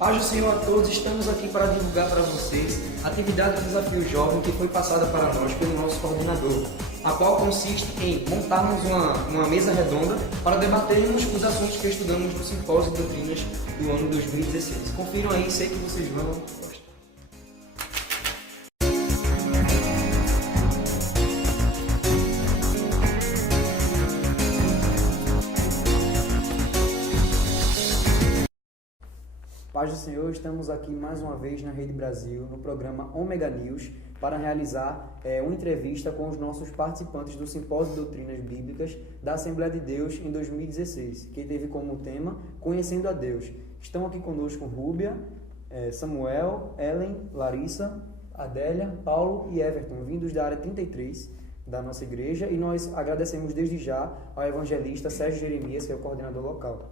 Paz do Senhor a todos, estamos aqui para divulgar para vocês a atividade do Desafio Jovem que foi passada para nós pelo nosso coordenador, a qual consiste em montarmos uma mesa redonda para debatermos os assuntos que estudamos no Simpósio de Doutrinas do ano 2016. Confiram aí, sei que vocês vão gostar. Paz do Senhor, estamos aqui mais uma vez na Rede Brasil, no programa Omega News, para realizar uma entrevista com os nossos participantes do Simpósio de Doutrinas Bíblicas da Assembleia de Deus em 2016, que teve como tema Conhecendo a Deus. Estão aqui conosco Rúbia, Samuel, Ellen, Larissa, Adélia, Paulo e Everton, vindos da área 33 da nossa igreja, e nós agradecemos desde já ao evangelista Sérgio Jeremias, que é o coordenador local.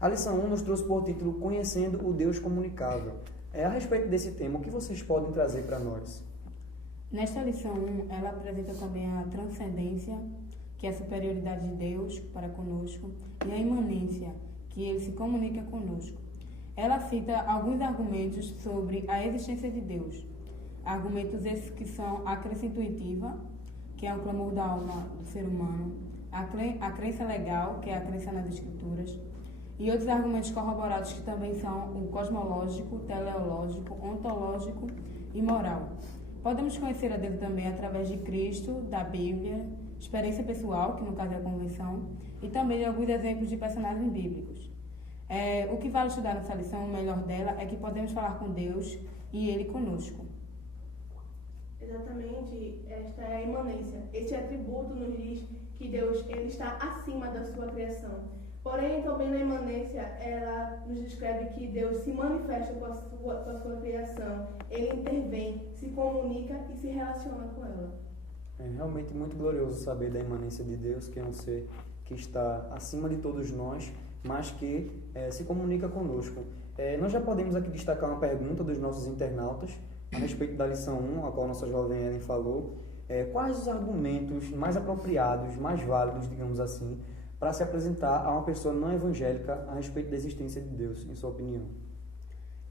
A lição 1 nos trouxe por título Conhecendo o Deus Comunicável. A respeito desse tema, o que vocês podem trazer para nós? Nesta lição 1, ela apresenta também a transcendência, que é a superioridade de Deus para conosco, e a imanência, que ele se comunica conosco. Ela cita alguns argumentos sobre a existência de Deus. Argumentos esses que são a crença intuitiva, que é o clamor da alma do ser humano, a crença legal, que é a crença nas Escrituras, e outros argumentos corroborados que também são o cosmológico, teleológico, ontológico e moral. Podemos conhecer a Deus também através de Cristo, da Bíblia, experiência pessoal, que no caso é a convenção, e também de alguns exemplos de personagens bíblicos. O que vale estudar nessa lição, o melhor dela, é que podemos falar com Deus e Ele conosco. Exatamente, esta é a imanência. Este atributo nos diz que Deus ele está acima da sua criação. Porém, também na imanência, ela nos descreve que Deus se manifesta com a sua criação, ele intervém, se comunica e se relaciona com ela. É realmente muito glorioso saber da imanência de Deus, que é um ser que está acima de todos nós, mas que se comunica conosco. Nós já podemos aqui destacar uma pergunta dos nossos internautas a respeito da lição 1, a qual a nossa jovem Ellen falou. Quais os argumentos mais apropriados, mais válidos, digamos assim, para se apresentar a uma pessoa não evangélica a respeito da existência de Deus, em sua opinião?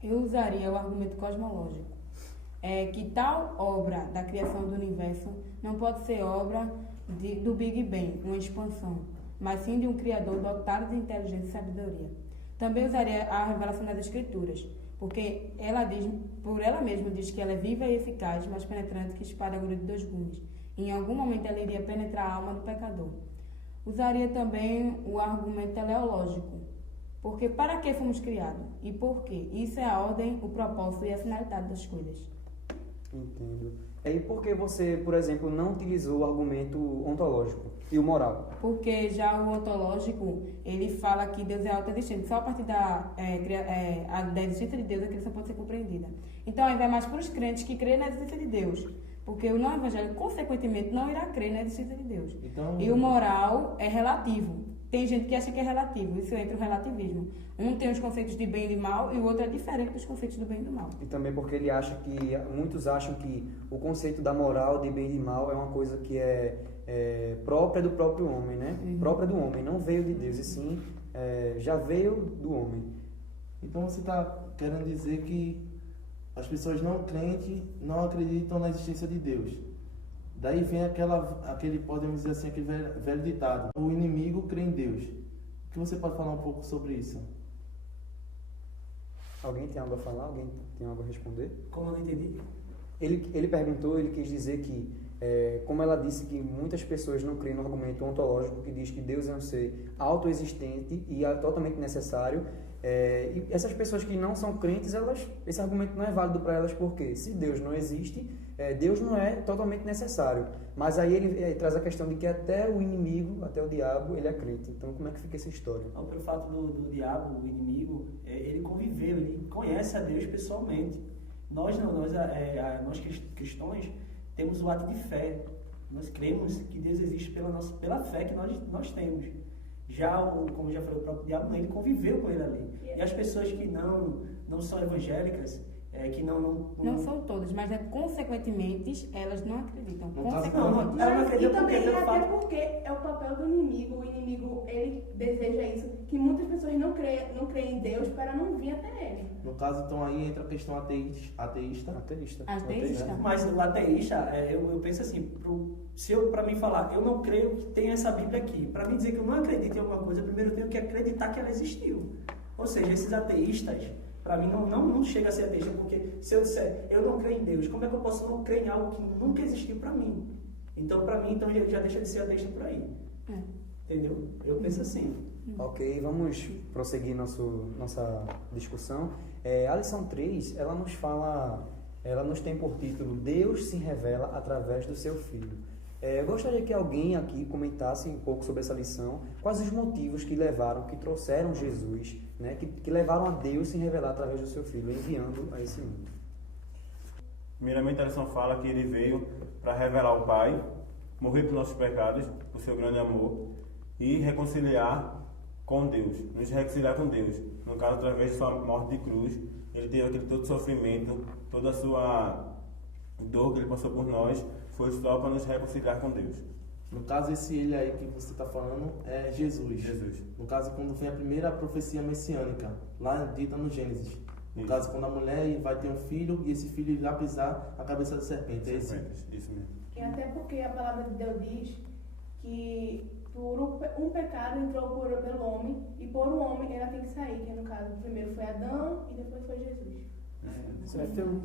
Eu usaria o argumento cosmológico, que tal obra da criação do universo não pode ser obra do Big Bang, uma expansão, mas sim de um Criador dotado de inteligência e sabedoria. Também usaria a revelação das Escrituras, porque por ela mesma diz que ela é viva e eficaz, mais penetrante que espada aguda de 2 gumes. Em algum momento ela iria penetrar a alma do pecador. Usaria também o argumento teleológico, porque para que fomos criados e por quê? Isso é a ordem, o propósito e a finalidade das coisas. Entendo. E por que você, por exemplo, não utilizou o argumento ontológico e o moral? Porque já o ontológico, ele fala que Deus é autoexistente. Só a partir da existência de Deus a criação pode ser compreendida. Então aí vai mais para os crentes que creem na existência de Deus. Porque o não evangélico, consequentemente, não irá crer na existência de Deus. Então, e o moral é relativo. Tem gente que acha que é relativo, isso entra o relativismo. Um tem os conceitos de bem e de mal e o outro é diferente dos conceitos do bem e do mal. E também porque ele acha muitos acham que o conceito da moral, de bem e de mal, é uma coisa que é própria do próprio homem, né? Uhum. Própria do homem, não veio de Deus, e sim já veio do homem. Então você está querendo dizer que as pessoas não crentes não acreditam na existência de Deus. Daí vem aquele, podemos dizer assim, aquele velho ditado: o inimigo crê em Deus. O que você pode falar um pouco sobre isso? Alguém tem algo a falar? Alguém tem algo a responder? Como eu não entendi? Ele perguntou, ele quis dizer que, como ela disse que muitas pessoas não creem no argumento ontológico, que diz que Deus é um ser autoexistente e totalmente necessário, e essas pessoas que não são crentes, esse argumento não é válido para elas, porque se Deus não existe, Deus não é totalmente necessário. Mas aí ele traz a questão de que até o inimigo, até o diabo, ele é crente. Então como é que fica essa história? Não, pelo fato do diabo, o inimigo, ele conviveu, ele conhece a Deus pessoalmente. Nós cristãos temos o ato de fé. Nós cremos que Deus existe pela fé que nós temos. Como já falou, o próprio diabo, ele conviveu com ele ali. E as pessoas que não são evangélicas, que Não são todas, mas consequentemente elas não acreditam. No caso, Consequentemente. ela não E acredita porque também, pelo até fato... porque é o papel do inimigo. O inimigo, ele deseja isso, que muitas pessoas não creem em Deus para não vir até ele. No caso, então, aí entra a questão ateísta. Ateísta. Ateísta. Mas o ateísta, eu penso assim, para mim falar, eu não creio que tenha essa Bíblia aqui. Para mim dizer que eu não acredito em alguma coisa, primeiro eu tenho que acreditar que ela existiu. Ou seja, esses ateístas, para mim não chega a ser ateísta, porque se eu disser, eu não creio em Deus, como é que eu posso não crer em algo que nunca existiu para mim? Então, para mim, então, já deixa de ser ateísta por aí. Entendeu? Eu penso assim. Ok, vamos prosseguir nossa discussão. A lição 3, ela nos tem por título Deus se revela através do seu Filho. Eu gostaria que alguém aqui comentasse um pouco sobre essa lição, quais os motivos que trouxeram Jesus, né, que levaram a Deus se revelar através do seu Filho, enviando a esse mundo. Primeiramente, a lição fala que ele veio para revelar o Pai, morrer por nossos pecados, por seu grande amor, e reconciliar com Deus, nos reconciliar com Deus. No caso, através de sua morte de cruz, ele teve aquele todo sofrimento, toda a sua dor que ele passou por nós, foi só para nos reconciliar com Deus. No caso, esse ele aí que você está falando é Jesus. No caso, quando vem a primeira profecia messiânica, lá dita no Gênesis. No caso, quando a mulher vai ter um filho e esse filho irá pisar a cabeça da serpente. Isso mesmo. E até porque a palavra de Deus diz que por um pecado entrou pelo homem, e por um homem ela tem que sair, que no caso, primeiro foi Adão e depois foi Jesus. Certo?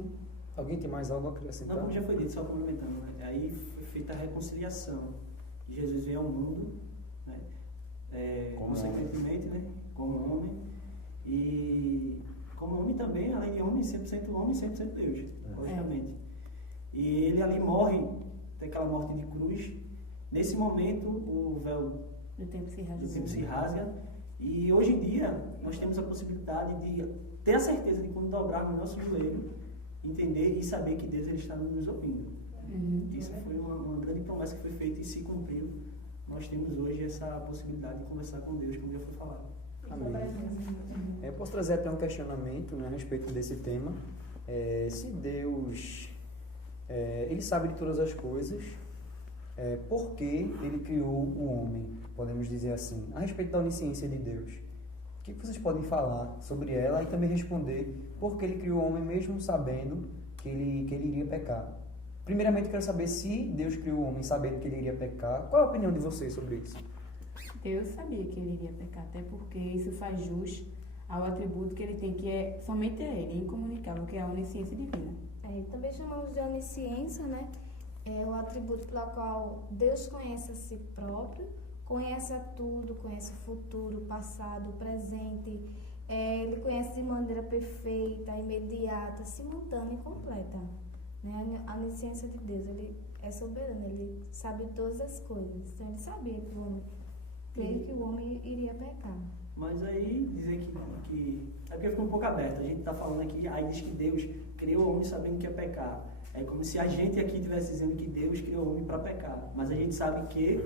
Alguém tem mais algo a acrescentar? Não, como já foi dito, só complementando, né? Aí foi feita a reconciliação. Jesus veio ao mundo, né? Consequentemente, né? Como homem, e como homem também, além de homem, 100% homem, 100% Deus, logicamente. E ele ali morre, tem aquela morte de cruz. Nesse momento, o véu Do tempo se rasga. E hoje em dia, nós temos a possibilidade de ter a certeza de quando dobrarmos o nosso joelho, entender e saber que Deus ele está nos ouvindo. Isso foi uma grande promessa que foi feita e se cumpriu. Nós temos hoje essa possibilidade de conversar com Deus, como já foi falado. Amém. Eu posso trazer até um questionamento, né, a respeito desse tema. Se Deus ele sabe de todas as coisas, por que ele criou o homem, podemos dizer assim, a respeito da onisciência de Deus? O que vocês podem falar sobre ela e também responder por que ele criou o homem mesmo sabendo que ele iria pecar? Primeiramente, eu quero saber se Deus criou o homem sabendo que ele iria pecar. Qual é a opinião de vocês sobre isso? Deus sabia que ele iria pecar, até porque isso faz jus ao atributo que ele tem, que é somente a ele, incomunicável, que é a onisciência divina. Também chamamos de onisciência, né? É o atributo pelo qual Deus conhece a si próprio, conhece a tudo, conhece o futuro, o passado, o presente. Ele conhece de maneira perfeita, imediata, simultânea e completa. Né? A onisciência de Deus, ele é soberano, ele sabe todas as coisas. Então ele sabia que o homem iria pecar. Mas aí dizer que é porque ficou um pouco aberto. A gente está falando aqui, aí diz que Deus criou o homem sabendo que ia pecar. É como se a gente aqui estivesse dizendo que Deus criou o homem para pecar. Mas a gente sabe que...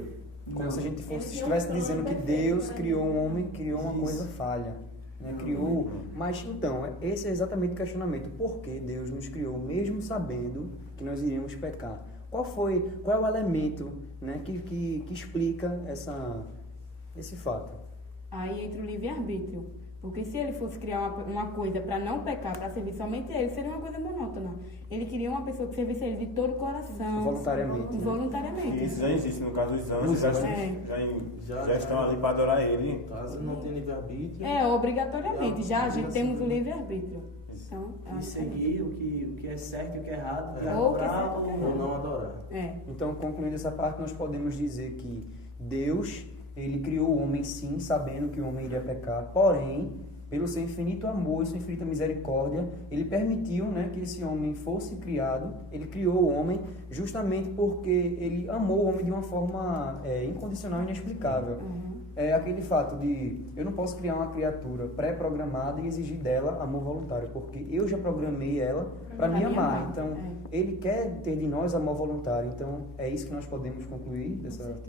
Como se a gente estivesse dizendo que Deus criou um homem, criou uma coisa falha. Né? Criou... Mas então, esse é exatamente o questionamento. Por que Deus nos criou mesmo sabendo que nós iríamos pecar? Qual é o elemento, né, que explica esse fato? Aí entra o livre-arbítrio. Porque se ele fosse criar uma coisa para não pecar, para servir somente a ele, seria uma coisa monótona. Ele queria uma pessoa que servisse a ele de todo o coração. Voluntariamente. Né? Voluntariamente. E isso já existe, no caso dos anjos, já estão ali para adorar ele. Caso não tenha livre-arbítrio. Obrigatoriamente. Já a gente temos o livre-arbítrio. Então, de seguir o que é certo e o que é errado, de Ou o que é adorar certo, o que é Ou não adorar. Então, concluindo essa parte, nós podemos dizer que Deus, ele criou o homem sim, sabendo que o homem iria pecar, porém, pelo seu infinito amor e sua infinita misericórdia, ele permitiu, né, que esse homem fosse criado. Ele criou o homem justamente porque ele amou o homem de uma forma incondicional e inexplicável. É aquele fato de eu não posso criar uma criatura pré-programada e exigir dela amor voluntário, porque eu já programei ela para me amar. Então, ele quer ter de nós amor voluntário. Então, é isso que nós podemos concluir dessa...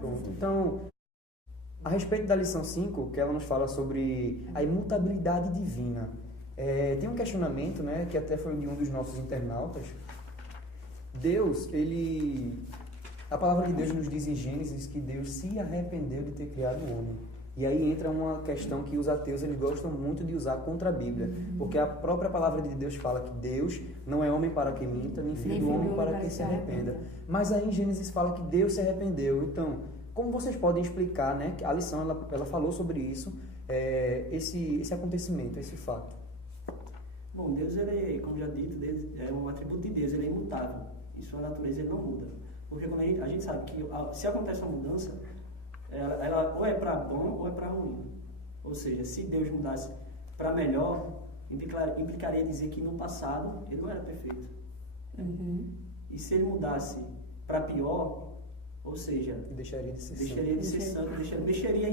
Pronto. Então, a respeito da lição 5, que ela nos fala sobre a imutabilidade divina. Tem um questionamento, né, que até foi de um dos nossos internautas. Deus, a palavra de Deus nos diz em Gênesis que Deus se arrependeu de ter criado o homem. E aí entra uma questão que os ateus eles gostam muito de usar contra a Bíblia, porque a própria palavra de Deus fala que Deus não é homem para que minta, nem filho do homem para que se arrependa. Mas aí em Gênesis fala que Deus se arrependeu. Então, como vocês podem explicar, né, que a lição ela falou sobre isso, esse acontecimento, esse fato? Bom, Deus, ele, como já dito, Deus é um atributo de Deus, ele é imutável. E sua natureza ele não muda. Porque quando a gente sabe que se acontece uma mudança, ela ou é para bom ou é para ruim. Ou seja, se Deus mudasse para melhor, implicaria dizer que no passado ele não era perfeito. E se ele mudasse para pior, ou seja, deixaria de ser santo, deixaria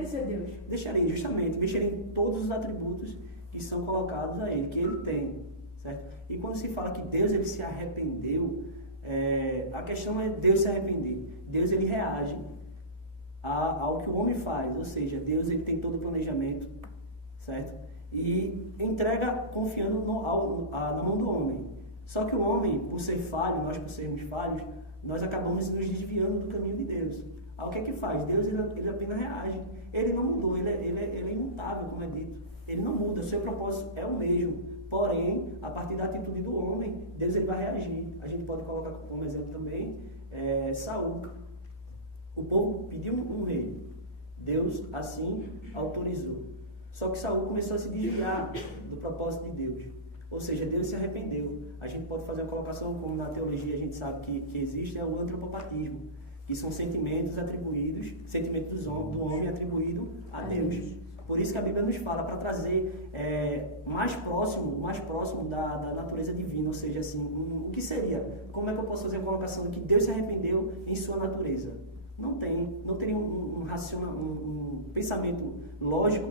de ser Deus. Deixaria em todos os atributos que são colocados a ele, que ele tem, certo? E quando se fala que Deus ele se arrependeu, a questão é Deus se arrepender. Deus ele reage ao que o homem faz, ou seja, Deus ele tem todo o planejamento, certo? E entrega confiando na mão do homem. Só que o homem, por ser falho, nós por sermos falhos, nós acabamos nos desviando do caminho de Deus. Aí o que é que faz? Deus ele apenas reage. Ele não mudou, ele é imutável, como é dito. Ele não muda, o seu propósito é o mesmo. Porém, a partir da atitude do homem, Deus ele vai reagir. A gente pode colocar como exemplo também Saul. O povo pediu um rei. Deus assim autorizou. Só que Saul começou a se desviar do propósito de Deus. Ou seja, Deus se arrependeu. A gente pode fazer uma colocação, como na teologia a gente sabe que existe, é o antropopatismo, que são sentimentos do homem atribuído a Deus. Por isso que a Bíblia nos fala para trazer mais próximo da natureza divina, ou seja, assim, o que seria? Como é que eu posso fazer a colocação de que Deus se arrependeu em sua natureza? Não teria um pensamento lógico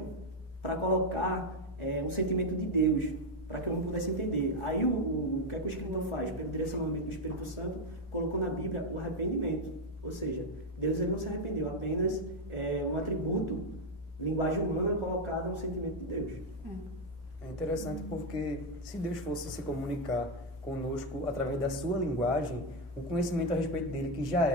para colocar um sentimento de Deus, para que eu não pudesse entender. Aí o que é que o escritor faz? Pelo direcionamento do Espírito Santo, colocou na Bíblia o arrependimento. Ou seja, Deus ele não se arrependeu, apenas um atributo, linguagem humana colocada no sentimento de Deus. É interessante porque se Deus fosse se comunicar conosco através da sua linguagem, o conhecimento a respeito dele, que já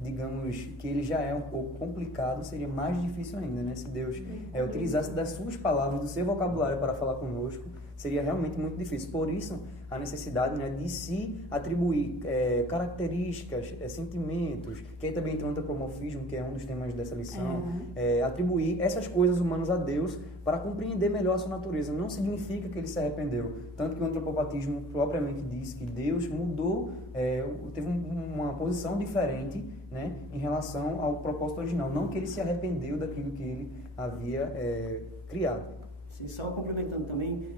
digamos, que ele já é um pouco complicado, seria mais difícil ainda, né? Se Deus utilizasse das suas palavras, do seu vocabulário para falar conosco, seria realmente muito difícil. Por isso, a necessidade, né, de se atribuir características, sentimentos, que aí também entra o antropomorfismo, que é um dos temas dessa lição, atribuir essas coisas humanas a Deus para compreender melhor a sua natureza. Não significa que ele se arrependeu. Tanto que o antropopatismo propriamente diz que Deus mudou, teve uma posição diferente, né, em relação ao propósito original. Não que ele se arrependeu daquilo que ele havia criado. Sim, só complementando também,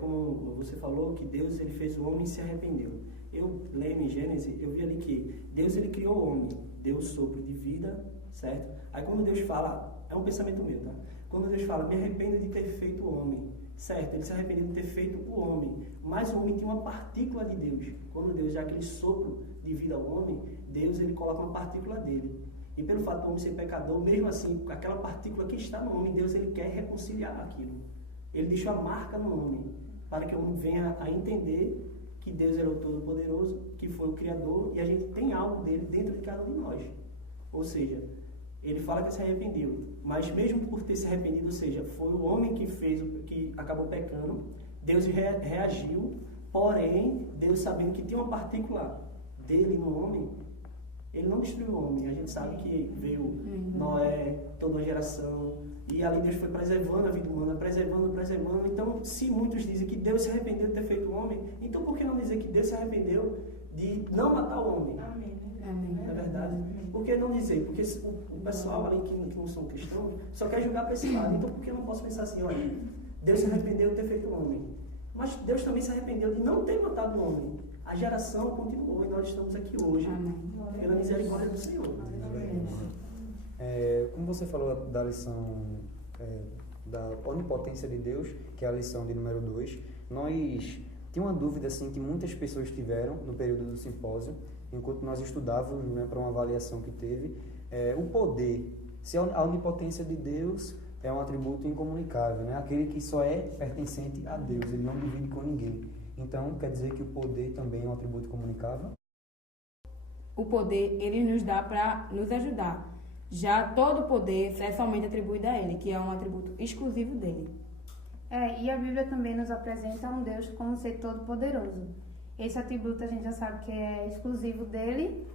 como você falou, que Deus ele fez o homem e se arrependeu. Eu lendo em Gênesis, eu vi ali que Deus ele criou o homem, deu o sopro de vida, certo? Aí quando Deus fala, é um pensamento meu, tá? Quando Deus fala, me arrependo de ter feito o homem, certo? Ele se arrependeu de ter feito o homem, mas o homem tinha uma partícula de Deus. Quando Deus dá aquele sopro de vida ao homem, Deus ele coloca uma partícula dele. E pelo fato do homem ser pecador, mesmo assim, com aquela partícula que está no homem, Deus ele quer reconciliar aquilo. Ele deixou a marca no homem, para que o homem venha a entender que Deus era o Todo-Poderoso, que foi o Criador, e a gente tem algo dele dentro de cada um de nós. Ou seja, ele fala que se arrependeu, mas mesmo por ter se arrependido, ou seja, foi o homem que acabou pecando, Deus reagiu, porém, Deus sabendo que tinha uma partícula dele no homem, ele não destruiu o homem. A gente sabe que veio Noé, toda uma geração, e ali Deus foi preservando a vida humana, preservando. Então, se muitos dizem que Deus se arrependeu de ter feito o homem, então por que não dizer que Deus se arrependeu de não matar o homem? Amém. Não é verdade? Por que não dizer? Porque o pessoal ali que não são cristãos só quer julgar para esse lado. Então, por que eu não posso pensar assim, olha, Deus se arrependeu de ter feito o homem, mas Deus também se arrependeu de não ter matado o homem. A geração continuou e nós estamos aqui hoje, pela misericórdia do Senhor. Como você falou da lição da onipotência de Deus, que é a lição de número 2, nós tinha uma dúvida assim, que muitas pessoas tiveram no período do simpósio, enquanto nós estudávamos, né, para uma avaliação que teve, o poder, se a onipotência de Deus é um atributo incomunicável, né? Aquele que só é pertencente a Deus, ele não divide com ninguém. Então, quer dizer que o poder também é um atributo comunicável? O poder, ele nos dá para nos ajudar. Já todo o poder é somente atribuído a ele, que é um atributo exclusivo dele. E a Bíblia também nos apresenta um Deus como ser todo-poderoso. Esse atributo a gente já sabe que é exclusivo dele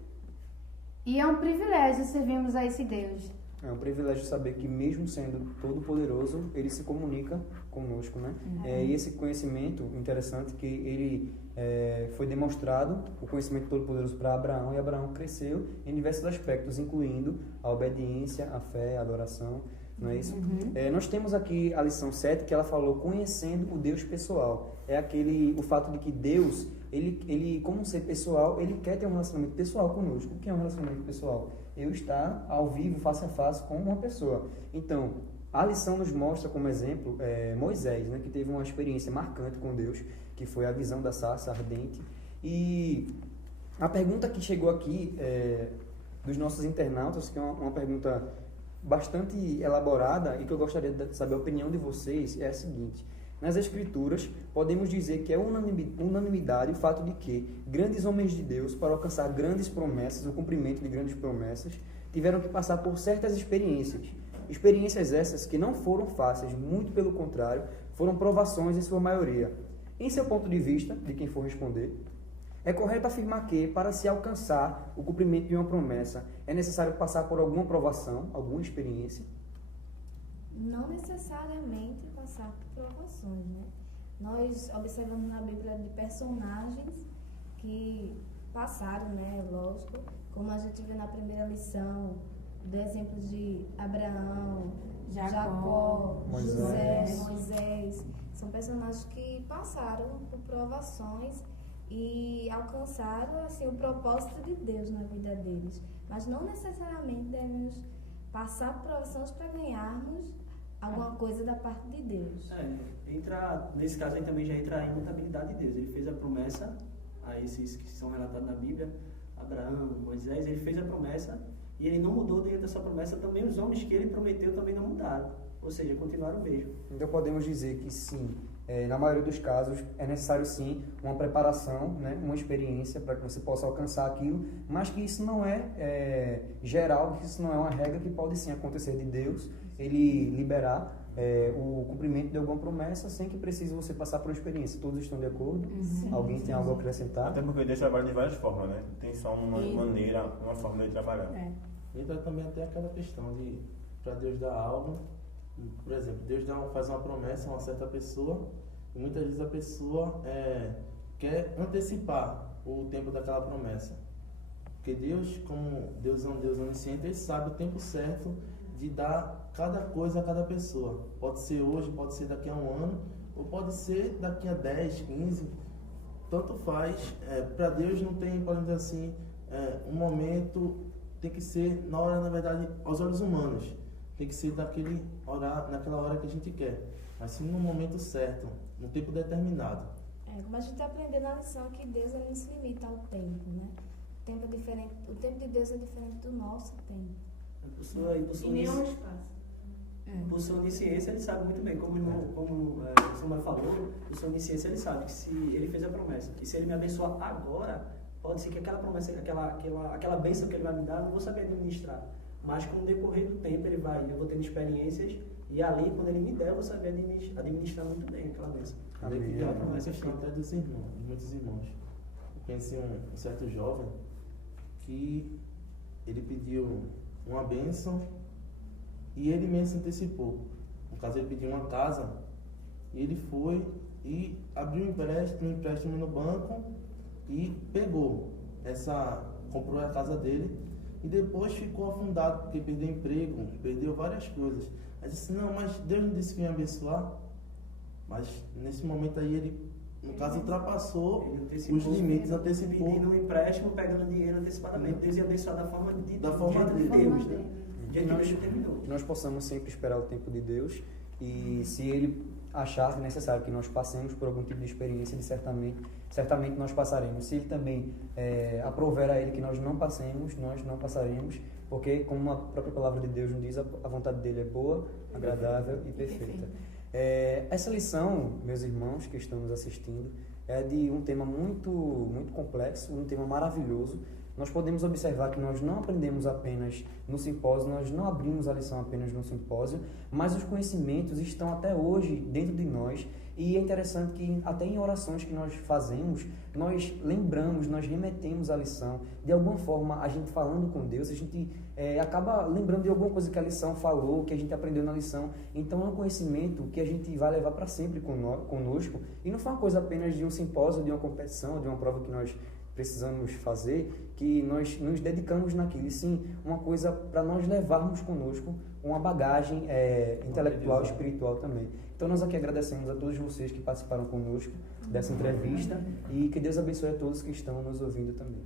e é um privilégio servirmos a esse Deus. É um privilégio saber que mesmo sendo todo-poderoso, ele se comunica conosco, né? E esse conhecimento interessante que ele foi demonstrado, o conhecimento todo-poderoso para Abraão, e Abraão cresceu em diversos aspectos, incluindo a obediência, a fé, a adoração, não é isso? Nós temos aqui a lição 7, que ela falou conhecendo o Deus pessoal. É o fato de que Deus, ele como um ser pessoal, ele quer ter um relacionamento pessoal conosco. O que é um relacionamento pessoal? Eu estar ao vivo, face a face com uma pessoa. Então, a lição nos mostra como exemplo Moisés, né, que teve uma experiência marcante com Deus, que foi a visão da sarça ardente. E a pergunta que chegou aqui dos nossos internautas, que é uma pergunta bastante elaborada e que eu gostaria de saber a opinião de vocês, é a seguinte: nas Escrituras, podemos dizer que é unanimidade o fato de que grandes homens de Deus, para alcançar grandes promessas, o cumprimento de grandes promessas, tiveram que passar por certas experiências. Experiências essas que não foram fáceis, muito pelo contrário, foram provações em sua maioria. Em seu ponto de vista, de quem for responder, é correto afirmar que, para se alcançar o cumprimento de uma promessa, é necessário passar por alguma provação, alguma experiência? Não necessariamente passar por provações, né? Nós observamos na Bíblia de personagens que passaram, né? Lógico, como a gente vê na primeira lição, do exemplo de Abraão, Jacó, José, Moisés. São personagens que passaram por provações e alcançaram assim, o propósito de Deus na vida deles. Mas não necessariamente devemos passar por provações para ganharmos alguma coisa da parte de Deus. Nesse caso aí também já entra a imutabilidade de Deus. Ele fez a promessa a esses que são relatados na Bíblia, Abraão, Moisés, ele fez a promessa e ele não mudou dentro dessa promessa. Também os homens que ele prometeu também não mudaram, ou seja, continuaram o mesmo. Então podemos dizer que sim, na maioria dos casos é necessário sim uma preparação, né, uma experiência para que você possa alcançar aquilo, mas que isso não é geral, que isso não é uma regra, que pode sim acontecer de Deus, ele liberar o cumprimento de alguma promessa sem que precise você passar por uma experiência. Todos estão de acordo? Alguém tem algo a acrescentar? Até porque Deus trabalha de várias formas, né? Tem só uma maneira, uma forma de trabalhar. Entra também até aquela questão de, para Deus dar algo, por exemplo, Deus faz uma promessa a uma certa pessoa e muitas vezes a pessoa quer antecipar o tempo daquela promessa. Porque Deus, como Deus é um Deus onisciente, Ele sabe o tempo certo de dar cada coisa a cada pessoa. Pode ser hoje, pode ser daqui a um ano, ou pode ser daqui a 10, 15, tanto faz. Para Deus não tem, podemos dizer assim, um momento, tem que ser na hora, na verdade, aos olhos humanos. Tem que ser naquela hora que a gente quer, mas sim no momento certo, no tempo determinado. Como a gente aprendeu na lição que Deus não se limita ao tempo, né? O tempo é diferente, o tempo de Deus é diferente do nosso tempo. E nenhum espaço. Por sua onisciência, ele sabe muito bem, como o Samuel falou, por sua onisciência ele sabe que se ele fez a promessa, que se ele me abençoar agora, pode ser que aquela promessa, aquela bênção que ele vai me dar, eu não vou saber administrar. Mas com o decorrer do tempo eu vou tendo experiências e ali, quando ele me der, eu vou saber administrar muito bem aquela bênção. A promessa está até dos irmãos, de muitos irmãos. Eu conheci um certo jovem que ele pediu uma bênção e ele mesmo se antecipou. No caso, ele pediu uma casa e ele foi e abriu um empréstimo no banco e comprou a casa dele e depois ficou afundado porque perdeu emprego, perdeu várias coisas. Aí disse, não, mas Deus não disse que ia abençoar. Mas nesse momento aí ele, no caso, ultrapassou os limites, antecipou. Pedindo um empréstimo, pegando dinheiro antecipadamente. Deus ia abençoar da forma de Deus, né? Que nós possamos sempre esperar o tempo de Deus e se Ele achar necessário que nós passemos por algum tipo de experiência, certamente nós passaremos. Se Ele também aprouver a Ele que nós não passemos, nós não passaremos, porque, como a própria palavra de Deus nos diz, a vontade dele é boa, agradável e perfeita. Essa lição, meus irmãos que estão nos assistindo, é de um tema muito complexo, um tema maravilhoso. Nós podemos observar que nós não aprendemos apenas no simpósio, nós não abrimos a lição apenas no simpósio, mas os conhecimentos estão até hoje dentro de nós. E é interessante que até em orações que nós fazemos, nós lembramos, nós remetemos a lição. De alguma forma, a gente falando com Deus, a gente acaba lembrando de alguma coisa que a lição falou, que a gente aprendeu na lição. Então é um conhecimento que a gente vai levar para sempre conosco. E não foi uma coisa apenas de um simpósio, de uma competição, de uma prova que nós precisamos fazer, que nós nos dedicamos naquilo, e sim uma coisa para nós levarmos conosco, uma bagagem intelectual e espiritual também. Então nós aqui agradecemos a todos vocês que participaram conosco dessa entrevista e que Deus abençoe a todos que estão nos ouvindo também.